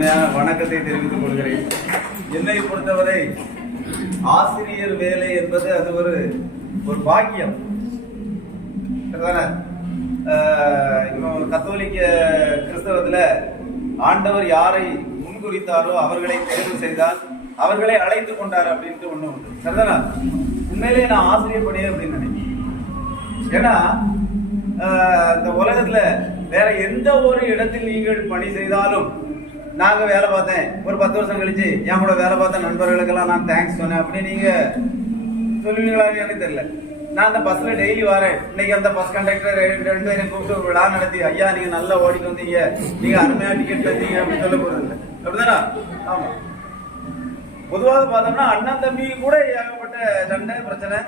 அருமையான வணக்கத்தை தெரிவித்துக் கொள்கிறேன். என்னை பொறுத்தவரை ஆசிரியர் வேலை என்பது அது ஒரு ஒரு பாக்கியம். கத்தோலிக்க கிறிஸ்தவத்துல ஆண்டவர் யாரை முன்குறித்தாரோ அவர்களை தேர்வு செய்தால் அவர்களை அழைத்து கொண்டார் அப்படின்ட்டு ஒண்ணு உண்டு. சரிதானா? உண்மையிலேயே நான் ஆசிரியர் பணியே அப்படின்னு நினைக்கிறேன். ஏன்னா இந்த உலகத்துல வேற எந்த ஒரு இடத்தில் நீங்கள் பணி செய்தாலும் நாங்க வேலை பார்த்தேன். ஒரு பத்து வருஷம் கழிச்சு என் கூட வேலை பார்த்த நண்பர்களுக்கெல்லாம் நான் தேங்க்ஸ் சொன்னேன். அப்படின்னு நீங்க சொல்லுவீங்களான்னு எனக்கு தெரியல. நான் அந்த பஸ்ல டெய்லி வரேன். இன்னைக்கு அந்த பஸ் கண்டக்டர் ரெண்டு பேரும் கூப்பிட்டு ஒரு விழா நடத்தி ஐயா நீங்க நல்லா ஓடிட்டு வந்தீங்க. நீங்க அருமையா டிக்கெட் தந்தீங்க அப்படின்னு சொல்ல போறது இல்லை. அப்படிதானா? ஆமா. பொதுவாக பார்த்தோம்னா அண்ணன் தம்பி கூட ஏகப்பட்ட சண்டை பிரச்சனை.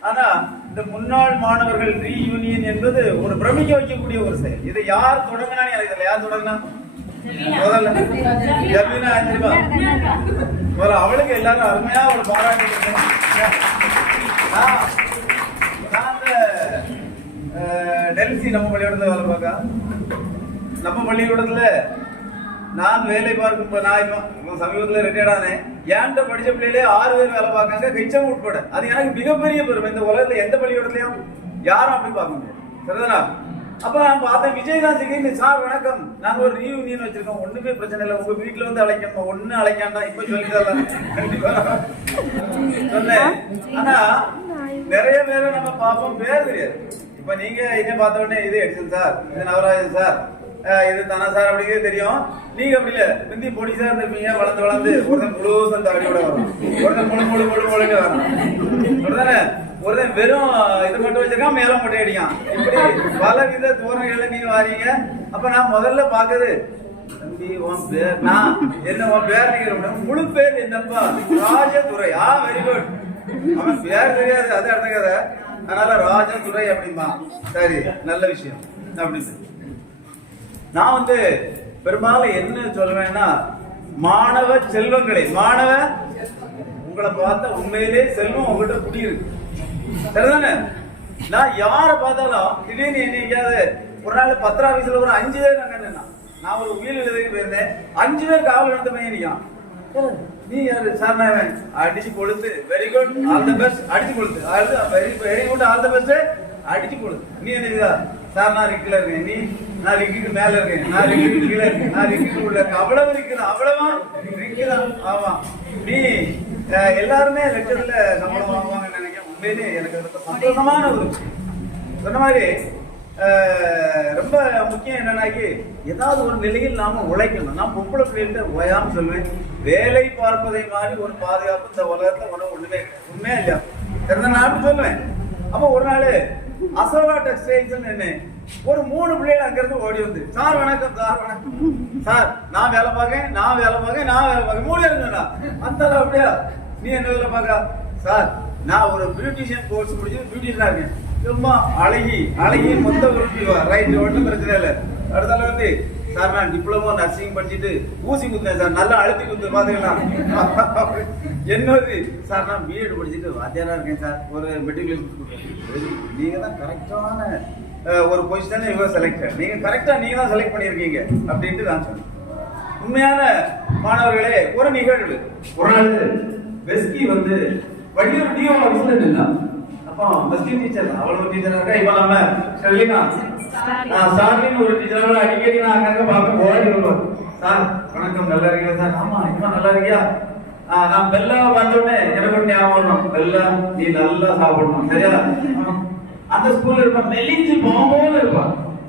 ஆனா இந்த முன்னாள் மாணவர்கள் ரீயூனியன் என்பது ஒரு பிரமிக்க வைக்கக்கூடிய ஒரு செயல். இதை யார் தொடங்கினான்னு எனக்கு தெரியல. யார் தொடங்கினா? அவளுக்கு எல்லாரும் அருமையா ஒரு பாராட்டு டெல்சி நம்ம பள்ளிக்கூடத்துல வேலை பார்க்க நம்ம பள்ளிக்கூடத்துல நான் வேலை பார்க்கும் நான் இப்போ இப்போ சமீபத்துல ரிட்டையர்ட் ஆனேன் ஏன்ட்ட படிச்ச பிள்ளைகளே ஆறு பேர் வேலை பார்க்காங்க கிச்சம் உட்பட அது எனக்கு மிகப்பெரிய பெருமை இந்த உலகத்தில் எந்த பள்ளிக்கூடத்துலயும் யாரும் அப்படி பார்க்க முடியாது சரிதானா அப்ப நான் பார்த்தேன் விஜய் தான் சார் வணக்கம். நாங்க ஒரு ரீயூனியன் வச்சிருக்கோம். ஒண்ணுமே பிரச்சனை இல்லை. உங்க வீட்டுல வந்து அழைக்கணும். ஒண்ணு அழைக்காண்டா இப்ப கண்டிப்பா. சொன்னேன். ஆனா நிறைய பேரை நம்ம பார்ப்போம். பேர் தெரியாது. இப்ப நீங்க என்ன பார்த்த உடனே இது எடிசன் சார் இது நவராஜன் சார் இது தானா சார் அப்படிங்கிறது தெரியும். நீங்க அப்படி இல்ல. முந்தி பொடி சார் இருந்திருப்பீங்க. வளர்ந்து வளர்ந்து ஒருத்தன் முழு தாடியோட வரும். ஒருத்தன் முழு முழு முழு முழுன்னு வரும். ஒருத்தன் வெறும் இது மட்டும் வச்சிருக்கான் மேல மொட்டை அடிக்கான். இப்படி பல வித தோரணைகள்ல நீ வாரீங்க. அப்ப நான் முதல்ல பாக்குது தம்பி உன் பேர் நான் என்ன உன் பேர் நீங்க முழு பேர் என்னப்பா? ராஜதுரை ஆ வெரி குட் அவன் பேர் தெரியாது அது அடுத்த கதை. அதனால ராஜதுரை அப்படிம்பா. சரி நல்ல விஷயம். அப்படின்னு. நான் வந்து பெரும்பாலும் என்ன சொல்லுவேன்னா மாணவ செல்வங்களே மாணவ உங்களை பார்த்தா உண்மையிலே செல்வம் உங்ககிட்ட குடியிருக்கு. சரிதானே? நான் யாரை பார்த்தாலும் திடீர்னு என்னைக்காவது ஒரு நாள் பத்திர ஆஃபீஸில் ஒரு அஞ்சு பேர் நான் கண்டேன் நான் ஒரு உயிர் எழுதுக்கு போயிருந்தேன். அஞ்சு பேர் காவல் நடத்த பையன் நீ யாரு? சார் நான் அடிச்சு கொடுத்து very good all the best அடிச்சு கொடுத்து very very good all the best அடிச்சு கொடுத்து நீ என்ன சார் நான் ரிக்கில் இருக்கேன். நீ? நான் ரிக்கிக்கு மேல இருக்கேன். நான் ரிக்கிக்கு கீழே இருக்கேன். நான் ரிக்கிக்கு உள்ள இருக்கேன். அவ்வளவு ரிக்குதான் அவ்வளவா ரிக்குதான் ஆமா. நீ எல்லாருமே லட்சத்துல சம்பளம் வாங்குவாங்க. அப்படின்னு எனக்கு ரொம்ப சந்தோஷமான ஒரு விஷயம். சொன்ன மாதிரி ரொம்ப முக்கியம் என்னன்னாக்கி ஏதாவது ஒரு நிலையில் நாம உழைக்கணும். நான் பொம்பளை பிள்ளைகிட்ட ஓயாம சொல்லுவேன் வேலை பார்ப்பதை மாதிரி ஒரு பாதுகாப்பு இந்த உலகத்துல உணவு ஒண்ணுமே உண்மையா இல்லையா? தெரிஞ்ச நான் சொல்லுவேன். அப்ப ஒரு நாள் அசோகா டெக்ஸ்டைல்ஸ் என்ன ஒரு மூணு பிள்ளைகள் அங்கிருந்து ஓடி வந்து சார் வணக்கம் சார் வணக்கம். சார் நான் வேலை பார்க்கேன் நான் வேலை பார்க்கேன் நான் வேலை பார்க்கேன் மூணு பேர் அந்த அப்படியா? நீ என்ன வேலை பார்க்க சார் நான் ஒரு பியூட்டிஷியன் கோர்ஸ் முடிச்சு பியூட்டிஷனா இருக்கேன். சும்மா அழகி அழகி மொத்த உருட்டி ரைட் ஒன்றும் பிரச்சனை இல்லை. அடுத்தால வந்து சார் நான் டிப்ளமோ நர்சிங் படிச்சுட்டு ஊசி குத்துனேன் சார். நல்லா அழுத்தி குத்து பாத்துக்கலாம். என்னது? சார் நான் பிஎட் படிச்சுட்டு வாத்தியாரா இருக்கேன் சார். ஒரு மெட்ரிகுலேஷன் நீங்க தான் கரெக்டான ஒரு பொசிஷனை இவங்க செலக்ட் நீங்க கரெக்டா நீங்க தான் செலக்ட் பண்ணியிருக்கீங்க அப்படின்ட்டு நான் சொன்னேன் உண்மையான மாணவர்களே ஒரு நிகழ்வு. ஒரு நாள் பெஸ்கி வந்து வள்ளியூர் டிஓ ஆஃபீஸ்ல நின்னா அப்போ பெஸ்கி டீச்சர் அவ்வளவு டீச்சர் இருக்கா? இப்ப நம்ம ஷெல்லினா ஒரு டீச்சர் அடிக்கடி நான் அங்கங்க பார்க்க ஓடி வருவார் சார் வணக்கம் நல்லா இருக்கீங்களா சார்? ஆமா இப்ப நல்லா இருக்கியா? நான் பெல்லா வந்த உடனே எனக்கு ஞாபகம் பெல்லா நீ நல்லா சாப்பிடணும். சரியா. அந்த ஸ்கூல்ல இருப்பா. மெலிஞ்சு போகும்போது இருப்பா.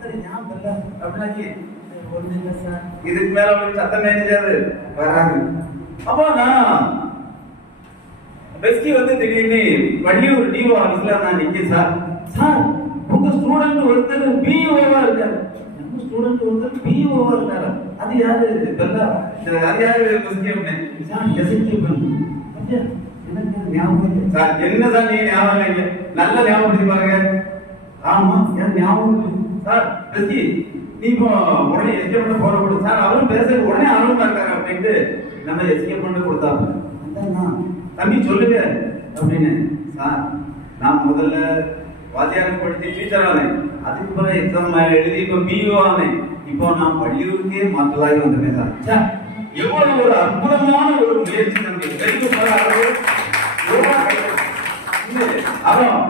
சரி ஞாபகம் பெல்லா. அப்படின்னாக்கி இல்ல. இதுக்கு மேல சத்தம் நினைச்சாது வராது. அப்போ நான் பெஸ்கி வந்து திடீர்னு வள்ளியூர் டிஓ ஆபீஸ்ல நான் நிக்கேன் சார். சார் உங்க ஸ்டூடெண்ட் ஒருத்தர் பிஓவா இருக்காரு. நம்ம ஸ்டூடெண்ட் ஒருத்தர் பிஓவா இருக்காரு. அது யாரு? பெல்லா சரி, அது யாரு பெஸ்கி அப்படின்னு சார் எஸ்எஸ்கி பெல் எனக்கு ஞாபகம் சார் என்ன சார் நீங்க ஞாபகம் இல்லைங்க நல்ல ஞாபகம் பாருங்க. ஆமா எனக்கு ஞாபகம் சார் பெஸ்கி நீ இப்போ உடனே எஸ்கேப் பண்ண போற கொடு சார் அவரும் பேசுறது உடனே ஆர்வமா இருக்காரு அப்படின்ட்டு நம்ம எஸ்கேப் பண்ண கொடுத்தாங்க அதான் தம்பி சொல்லுங்க அப்படின்னு. சார் நான் முதல்ல வாத்தியாரம் படித்து டீச்சர் ஆனேன். அதுக்கு பிறகு எக்ஸாம் எழுதி இப்போ பிஓ ஆனேன். இப்போ நான் பள்ளியூருக்கே மாற்றலாகி வந்திருக்கேன் சார். ச்சே, எவ்வளவு ஒரு அற்புதமான ஒரு முயற்சி தம்பி. வெறிக்கு அப்புறம்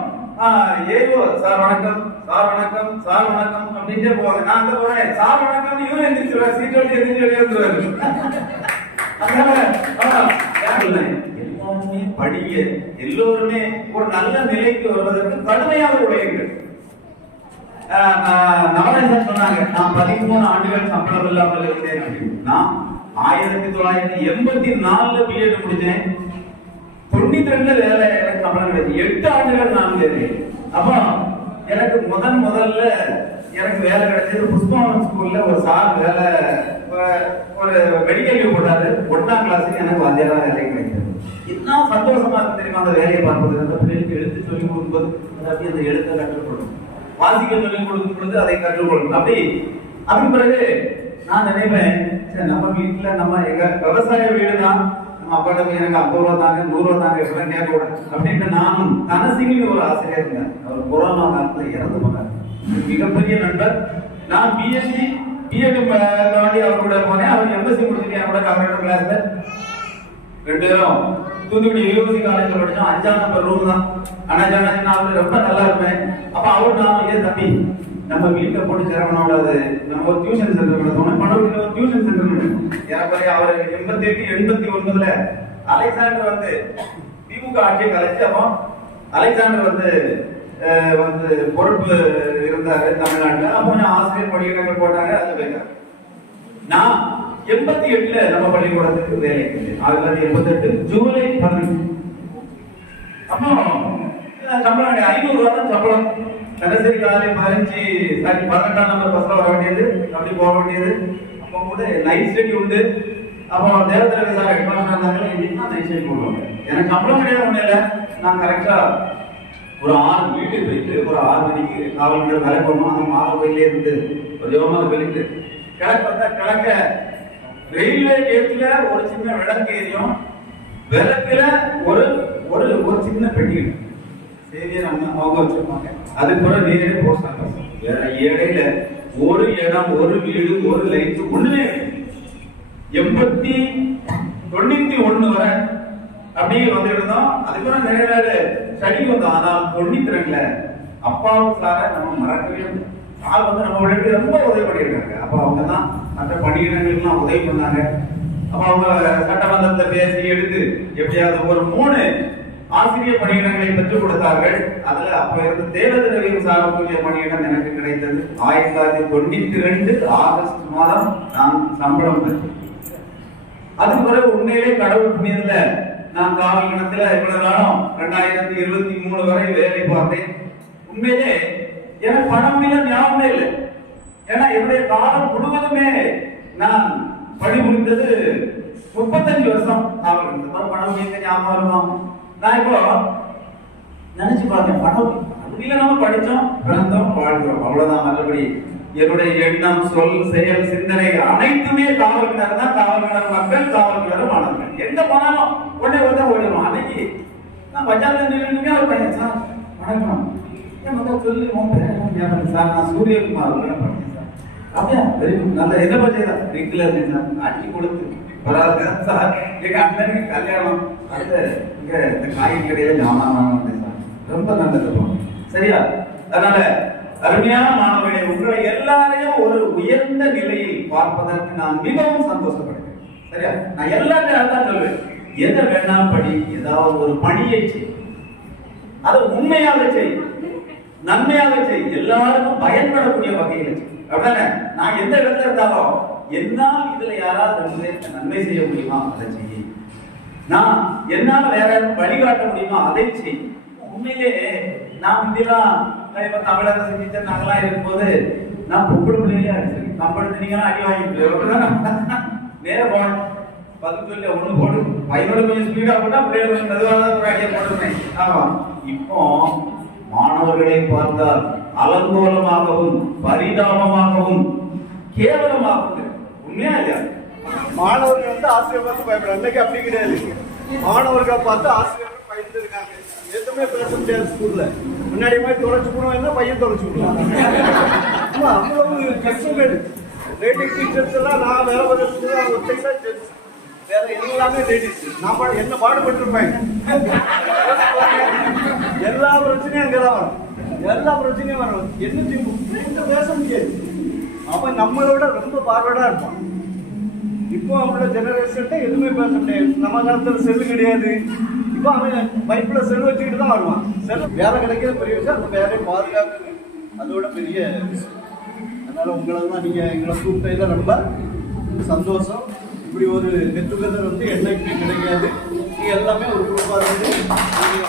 ஏவோ சார் வணக்கம் சார் வணக்கம் சார் வணக்கம் அப்படின்ட்டு போவாங்க. நான் அந்த போறேன். சார் வணக்கம் இவரும் எந்திரிச்சுருவார். சீட் விட்டு எந்திரிச்சு வெளியே வந்துருவாரு. அதனால ஆ, யாரும் இல்லை. எல்லாருமே படிக்க எல்லோருமே ஒரு நல்ல நிலைக்கு வருவதற்கு கடுமையாக உழையுங்கள். ஆஹ் நான் நவரேசன் சொன்னாங்க நான் பதிமூணு ஆண்டுகள் சம்பளம் இல்லாமல் இருந்தேன். அப்படின்னு. நான் ஆயிரத்தி தொள்ளாயிரத்தி எண்பத்தி நாலுல பிஎட் முடிச்சேன். தொண்ணூத்தி ரெண்டுல வேலை எனக்கு சம்பளம் கிடைச்சு. எட்டு ஆண்டுகள் நான் இருந்தேன். அப்போ எனக்கு முதன் முதல்ல எனக்கு வேலை கிடைச்சது புஷ்பவனம் ஸ்கூல்ல ஒரு சார் வேலை ஒரு மெடிக்கல் லீவ் போட்டாரு. ஒன்றாம் கிளாஸுக்கு எனக்கு வாத்தியாரா வேலை கிடைச்சது. என்ன சந்தோஷமா இருக்கு தெரியுமா? அந்த வேலையை பார்ப்பது அந்த பிள்ளைகளுக்கு எழுத்து சொல்லி கொடுக்கும்போது அது அந்த எழுத்தை கற்றுக்கொள்ளும் வாசிக்க சொல்லி கொடுக்கும் பொழுது அதை கற்றுக்கொள்ளும் அப்படி அதுக்கு பிறகு நான் நினைப்பேன் சரி நம்ம வீட்டுல நம்ம எங்க விவசாய வீடு தான். நம்ம அப்பாட்ட போய் எனக்கு ஐம்பது ரூபா தாங்க நூறு ரூபா தாங்க எப்படிலாம் கேட்க கூடாது. அப்படின்ட்டு நானும் தனசிங்கின்னு ஒரு ஆசிரியர் இருந்தேன். அவர் கொரோனா காலத்துல இறந்து போனார். மிகப்பெரிய நண்பர். நான் பிஎஸ்சி பிஎட் தாண்டி அவர் கூட போனேன். அவர் எம்எஸ்சி முடிச்சுட்டு என் கூட கம்ப்யூட்டர் கிளாஸ்ல ரெண்டு பேரும் தூத்துக்குடி யூனிவர்சிட்டி காலேஜ்ல படிச்சோம். அஞ்சாம் நம்பர் ரூம் தான். ஆனா சொன்னா நான் ரொம்ப நல்லா இருப்பேன். அப்ப அவர் நான் ஏன் தம்பி நம்ம வீட்டை போட்டு சேரக்கூடாது நம்ம ஒரு டியூஷன் சென்டர் நடத்தணும் பணம் ஒரு டியூஷன் சென்டர் ஏறக்குறைய அவர் எண்பத்தி எட்டு எண்பத்தி ஒன்பதுல அலெக்சாண்டர் வந்து திமுக ஆட்சியை கலைச்சு அப்போ அலெக்சாண்டர் வந்து வந்து பொறுப்பு இருந்தாரு தமிழ்நாட்டில். அப்போ கொஞ்சம் ஆசிரியர் படிக்கிறவங்க போட்டாங்க அது போயிட்டாங்க நான் எண்பத்தி எட்டுல நம்ம பள்ளிக்கூடத்துக்கு வேலை ஆயிரத்தி தொள்ளாயிரத்தி எண்பத்தி எட்டு ஜூலை பதினெட்டு அப்போ சம்பளம் ஐநூறு ரூபா தான் சம்பளம். கடைசி காலை பதினஞ்சு சாரி பதினெட்டாம் நம்பர் பஸ்ல வர வேண்டியது அப்படி போக வேண்டியது. அப்போ கூட நைட் ஸ்டடி உண்டு. அப்போ தேவதரவி சார் ஹெட்மாஸ்டர் இருந்தாங்க நைட் ஸ்டடி போடுவாங்க. எனக்கு சம்பளம் கிடையாது ஒன்றும் இல்லை. நான் கரெக்டா ஒரு ஆறு வீட்டுக்கு போயிட்டு ஒரு ஆறு மணிக்கு காவல் கிட்ட வேலை போகணும் அந்த மாலை கோயிலே இருந்து ஒரு யோகமாக போயிட்டு கிழக்கு பார்த்தா கிழக்க ரயில்வே கேட்ல ஒரு சின்ன விளக்கு எரியும் விளக்குல ஒரு ஒரு ஒரு சின்ன பெட்டி சரி நம்ம அவங்க வச்சிருப்பாங்க. அதுக்கு பிறகு நேரே போஸ்ட் ஆஃபீஸ் வேற இடையில ஒரு இடம் ஒரு வீடு ஒரு லைட் ஒண்ணுமே எண்பத்தி தொண்ணூத்தி ஒண்ணு வரை அப்படின்னு வந்துருந்தோம் அதுக்கப்புறம் நிறைய பேர் ஸ்டடி வந்தோம். ஆனால் தொண்ணூத்தி ரெண்டுல அப்பாவும் நம்ம மறக்கவே இல்லை. சார் வந்து நம்ம விட ரொம்ப உதவி பண்ணியிருக்காங்க. அப்போ அவங்க தான் மற்ற பணியிடங்கள்லாம் உதவி பண்ணாங்க. அப்போ அவங்க சட்டமன்றத்தை பேசி எடுத்து எப்படியாவது ஒரு மூணு ஆசிரியர் பணியிடங்களை பெற்றுக் கொடுத்தார்கள். அதுல அப்ப இருந்த தேவதிரவியம் சாரக்கூடிய பணியிடம் எனக்கு கிடைத்தது. ஆயிரத்தி தொள்ளாயிரத்தி தொண்ணூத்தி ரெண்டு ஆகஸ்ட் மாதம் நான் சம்பளம் பெற்றேன். அதுக்கு பிறகு உண்மையிலே கடவுள் புண்ணியத்துல நான் காவல் இனத்துல இவ்வளவு நாளும் ரெண்டாயிரத்தி இருபத்தி மூணு வரை வேலை பார்த்தேன். உண்மையிலே எனக்கு பணம் இல்லை ஞாபகமே இல்லை. ஏன்னா என்னுடைய காலம் முழுவதுமே நான் பணி முடிந்தது முப்பத்தஞ்சு வருஷம் காவல் இனத்துல பணம் எங்க ஞாபகம் இருக்கும் நான் இப்போ நினைச்சு பார்த்தேன் பணம் அதுல நம்ம படிச்சோம் பிறந்தோம் வாழ்கிறோம் அவ்வளவுதான் மற்றபடி என்னுடைய எண்ணம் சொல் செயல் சிந்தனை அனைத்துமே காவல்கிணறு தான். காவல்கிணறு மக்கள் காவல்கிணறு மாணவர்கள். எந்த போனாலும் உடனே வந்து ஓடிடும் அன்னைக்கு நான் பஞ்சாயத்து நிலையமே ஒரு பையன் சார் வணக்கம். என் மக்கள் சொல்லி உன் சார் நான் சூரியகுமார். பண்ணேன் சார். அப்படியா? வெரி குட் நல்ல என்ன பஞ்சம் ரெகுலர் சார். அடிச்சு கொடுத்து. பரவாயில்ல சார். எங்க அண்ணனுக்கு கல்யாணம். அது இங்க இந்த காய்கறி கடையில ஞாபகம் வந்தேன் சார். ரொம்ப நல்லது சரியா? அதனால அருமையான மாணவர்களே உங்களை எல்லாரையும் ஒரு உயர்ந்த நிலையில் பார்ப்பதற்கு நான் மிகவும் சந்தோஷப்படுகிறேன். சரியா? நான் எல்லாத்தையும் அதான் சொல்லுவேன் எதை வேணாம் படி ஏதாவது ஒரு பணியை செய். அதை உண்மையாக செய். நன்மையாக செய். எல்லாருக்கும் பயன்படக்கூடிய வகையில் செய். அப்படிதானே? நான் எந்த இடத்துல இருந்தாலும் என்னால் இதுல யாராவது நன்மை செய்ய முடியுமா? அதை செய். நான் என்னால் வேற வழிகாட்ட முடியுமா? அதை செய். உண்மையிலே நான் இதெல்லாம் இப்ப தமிழரசு டீச்சர் நாங்களாம் இருக்கும்போது நான் பொம்பளை பிள்ளைங்களே அடிச்சிருக்கேன் கம்பெடுத்தீங்கன்னா அடி வாங்கிட்டு நேர போனேன் பத்து சொல்லி ஒண்ணு போடு. பையனோட கொஞ்சம் ஸ்பீடா போட்டா பிள்ளைகள் மெதுவாக தான் ஒரு அடியை போட்டுருந்தேன் ஆமா. இப்போ மாணவர்களை பார்த்தால் அலங்கோலமாகவும் பரிதாபமாகவும் கேவலமாகவும். உண்மையா இல்லையா? மாணவர்கள் வந்து ஆசிரியர் பார்த்து பயப்படாது அன்னைக்கு அப்படி கிடையாது. மாணவர்களை பார்த்து ஆசிரியர்கள் பயந்துருக்காங்க. எதுவுமே பேச முடியாது ஸ்கூல்ல? முன்னாடி மாதிரி தொலைச்சு போனோம் பையன் தொலைச்சு விடுவான். அவ்வளவு கஷ்டமேடு லேடிஸ் டீச்சர்ஸ் எல்லாம் நான் வேலை பார்த்து ஒருத்தங்க ஜென்ஸ். வேற எல்லாமே லேடிஸ் நான் பாடு என்ன பாடுபட்டிருப்பேன்? எல்லா பிரச்சனையும் அங்கதான் வரும். எல்லா பிரச்சனையும் வரும். என்ன ரெண்டு பேச முடியாது. அவன் நம்மளோட ரொம்ப பார்வர்டாக இருப்பான். இப்போ அவங்களோட ஜெனரேஷன்ட்ட எதுவுமே பேச முடியாது. நம்ம காலத்தில் செல்லு கிடையாது. இப்போ அவன் பைப்ல செல் வச்சுக்கிட்டு தான் வருவான். செல் வேலை கிடைக்கிற பெரிய விஷயம் அந்த வேலையை பாதுகாக்குது அதோட பெரிய விஷயம். அதனால உங்களை தான் நீங்கள் எங்களை கூப்பிட்டதுல ரொம்ப சந்தோஷம். இப்படி ஒரு கெட் டுகெதர் வந்து என்னைக்குமே கிடைக்காது. நீங்க எல்லாமே ஒரு குரூப்பாக இருந்து